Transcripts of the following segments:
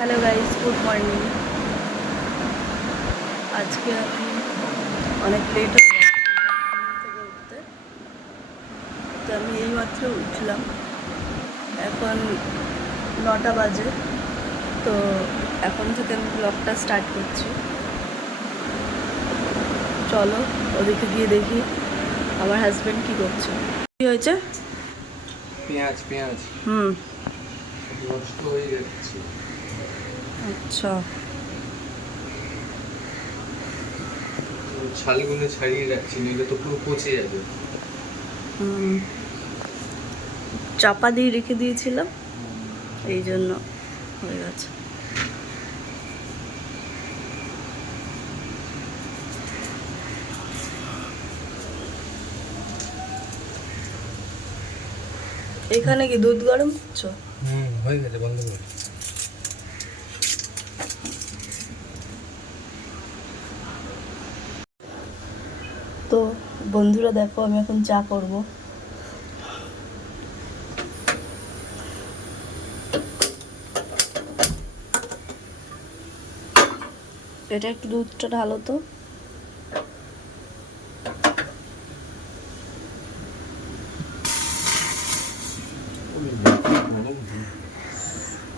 Hello guys, good morning. আজকে আমি অনেক লেট হয়ে গেছে থেকে উঠতে, তো আমি এইমাত্র উঠলাম। এখন 9টা বাজে, তো এখন থেকে আমি ব্লগটা স্টার্ট করছি। চলো ওদিকে গিয়ে দেখি আমার হাজব্যান্ড কী করছে। কী হয়েছে? পেঁয়াজ নষ্ট হয়ে যাচ্ছে। আচ্ছা, ছালগুলো ছাড়িয়ে রাখছি, নইলে তো পুরো পচে যাবে। চাপা দিয়ে রেখে দিয়েছিলাম, এই জন্য হয়ে গেছে। এখানে কি দুধ গরম করছো? হয়ে গেছে, বন্ধ করে। তো বন্ধুরা দেখো, আমি এখন চা করব। এটা একটু দুধটা ঢালো তো।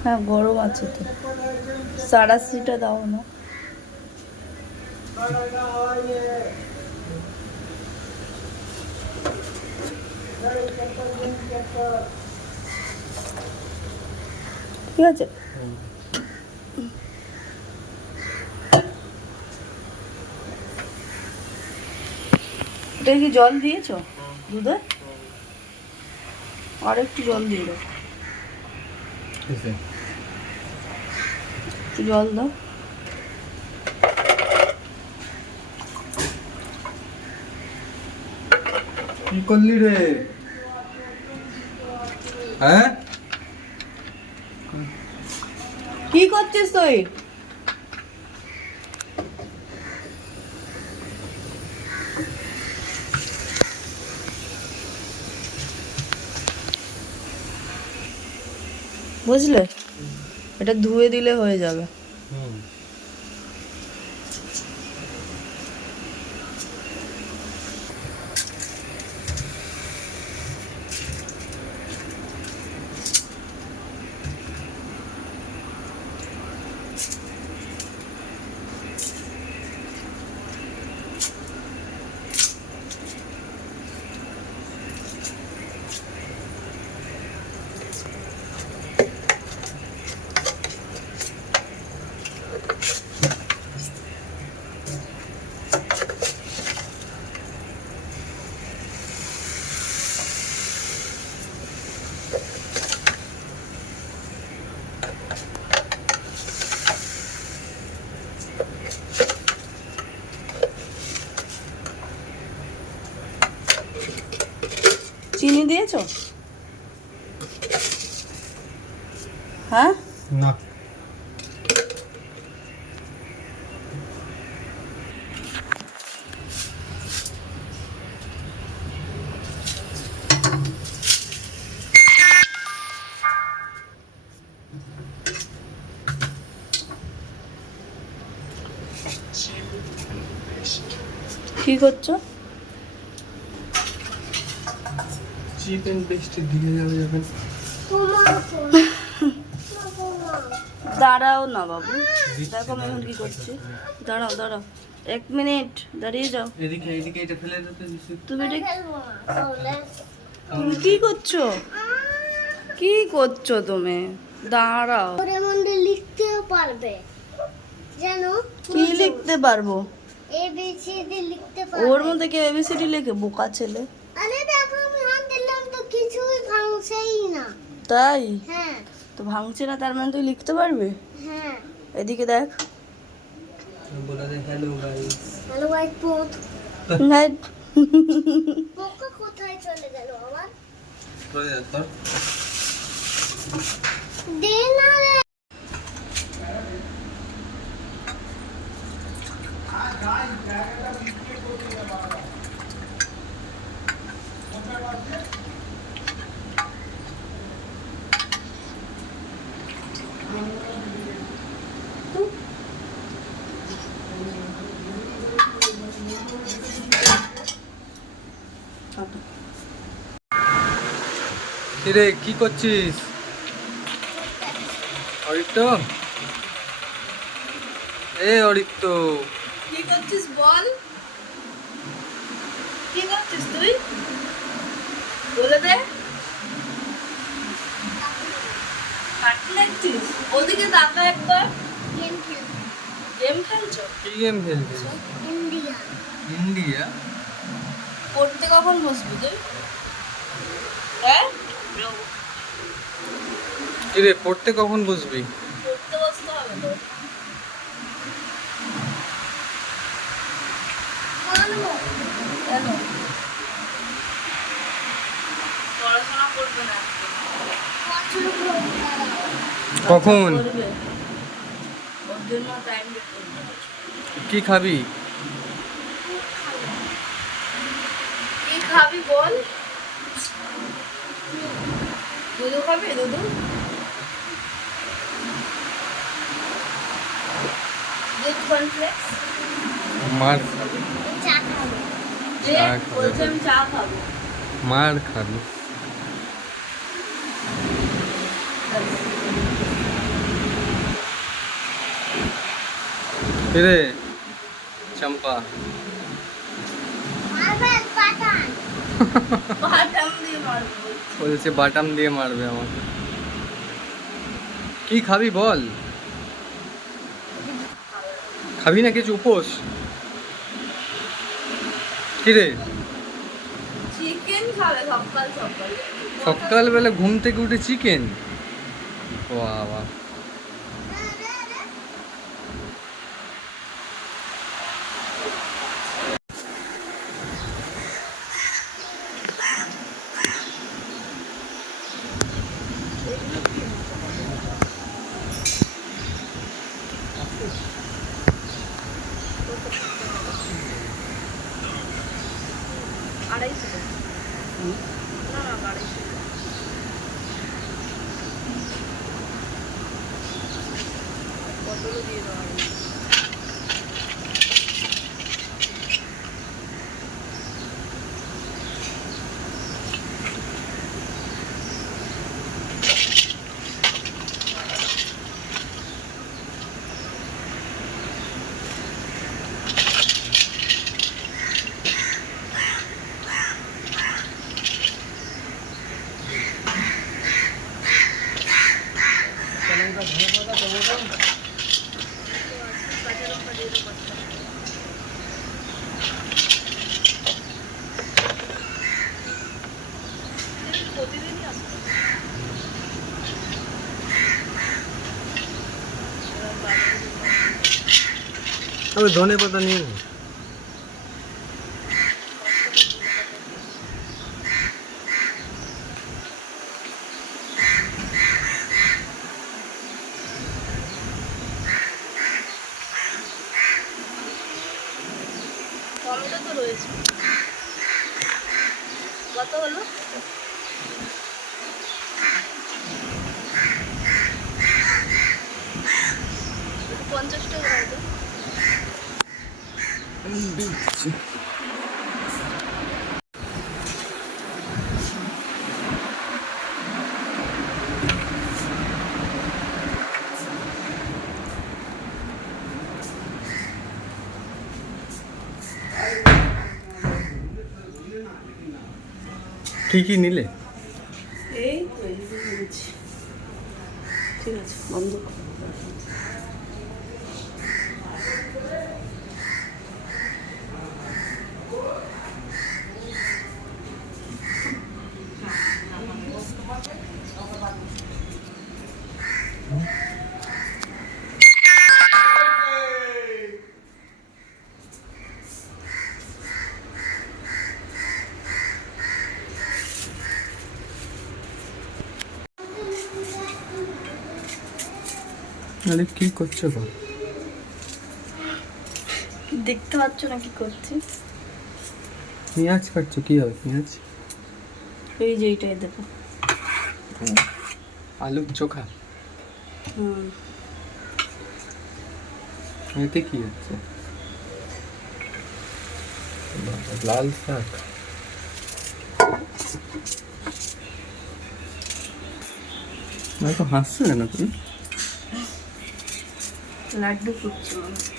হ্যাঁ, গরম আছে তো। সারাসিটা দাও না। ঠিক আছে। এটা কি জল দিয়েছো দুধে? আর একটু জল দিয়ে দাও, একটু জল দাও। কি করলি রে? হ্যাঁ, কি করছিস তুই? বুঝলে, এটা ধুয়ে দিলে হয়ে যাবে। চিনি দিয়েছো? হ্যাঁ, না। কি করছো? চিকেন পেস্টে দিয়ে যাবে যখন। দাঁড়াও না বাবু, দেখো আমি এখন কি করছি। দাঁড়াও দাঁড়াও, 1 মিনিট দাঁড়িয়ে যাও। এদিকে এটা ফেলে দিতে দিছি। তুমি তুমি কি করছো? কি করছো তুমি? দাঁড়াও। ওর মধ্যে লিখতেও পারবে, জানো? কি লিখতে পারবো? ABCD লিখতে পারবে। ওর মধ্যে কি এবিসিডি লেখে? বোকা ছেলে। আরে দেখো, আমি হাত দিলাম তো কিছুই ভাঙছেই না। তাই? হ্যাঁ তো ভাঙছে না, তার মানে তুই লিখতে পারবি? হ্যাঁ। এদিকে দেখ। বলে দে হ্যালো গাইস। Hello guys. হ্যাঁ। পোকা কোথায় চলে গেল আবার? চলে যা তোর। দে না রে। কিরে কি করছিস? অরিত্য, অরিত্য, কি করছিস বল? কি করছিস তুই? বলে দে। কাটতে লাগছিস? ওদিকে তাকা একবার। গেম খেল গেম খেলছো? কি গেম খেলছিস? India India? পড়তে কখন বসবি তুই? হ্যাঁ? কিরে পড়তে কখন বসবি? পড়তে বসতে হবে তো। কেন? পড়াশোনা করবে না কখন? করবে। ওর জন্য টাইম বের করতে হবে। কি খাবি? কি খাবি বল? দুধু খাবি? দুধু? দুধ কর্নফ্লেক্স? মার চা খাবো যে চা খাবো। বলছে আমি চা খাবো। মার খাবি। কিরে চম্পা, মারবে পাঠান বাটাম দিয়ে মারবো। বলছে বাটাম দিয়ে মারবে আমাকে। কি খাবি বল? খাবি না কিছু? উপোস? কিরে চিকেন খাবে সকাল সকাল। সকালবেলা ঘুম থেকে উঠে চিকেন? বাবা, আড়াইশো না না আড়াইশো কতগুলো দিয়ে দেওয়া হবে? কাঁচা লঙ্কা দিয়ে দেবো পাঁচটা। প্রতিদিনই আসতো। আমি ধনে পাতা নিয়ে নেবো। টমেটো তো রয়েছে। কত হলো? একটু 50 টাকা হয়তো। কি কি নিলে? এই তো এই যে নিয়েছি। ঠিক আছে বন্ধ কর। আরে কি করছো গো? দেখতে পাচ্ছ না কি করছি? পেঁয়াজ কাটছো? কি হবে পেঁয়াজ? এই যে এইটাই দেবো। আলুর চোখা? হুম এতে কি হচ্ছে? লাল শাক? না তো হাসছো কেন তুমি? লাড্ডু ফুটছে মনে হয়।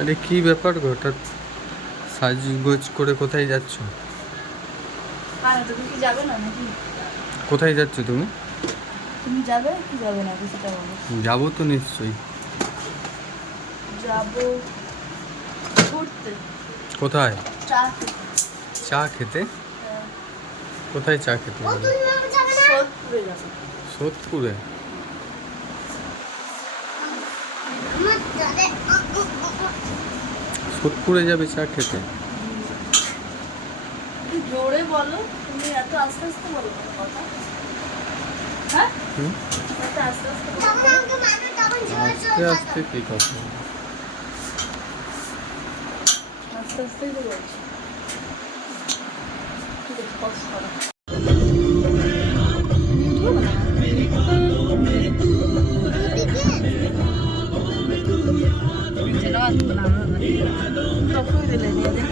আরে কি ব্যাপার গো, হঠাৎ সাজগোজ করে কোথায় যাচ্ছ? হ্যাঁ, তুমি কি যাবে না নাকি? কোথায় যাচ্ছ তুমি? তুমি যাবে কি যাবে না সেটা বলো। যাবো তো নিশ্চয়ই। যাবো ঘুরতে, কোথায়? চা খেতে। চা খেতে? হ্যাঁ, কোথায় চা খেতে ও যাবে? তুমি আমাকে যাবে না সোদপুরে যাবো। সোদপুরে? আমার যাবে সোদপুরে যাবে চা খেতে? একটু জোরে বলো, তুমি এত আস্তে আস্তে বলো কোনো কথা। হ্যাঁ, হুম? এত আস্তে আস্তে বলো। যখন আমাকে মারবে তখন জোরে আস্তে জোরে আস্তে কি কথা? আস্তে আস্তেই তো বলছি। ঠিক আছে, পজ করো। তখন দিলে নিয়ে দে।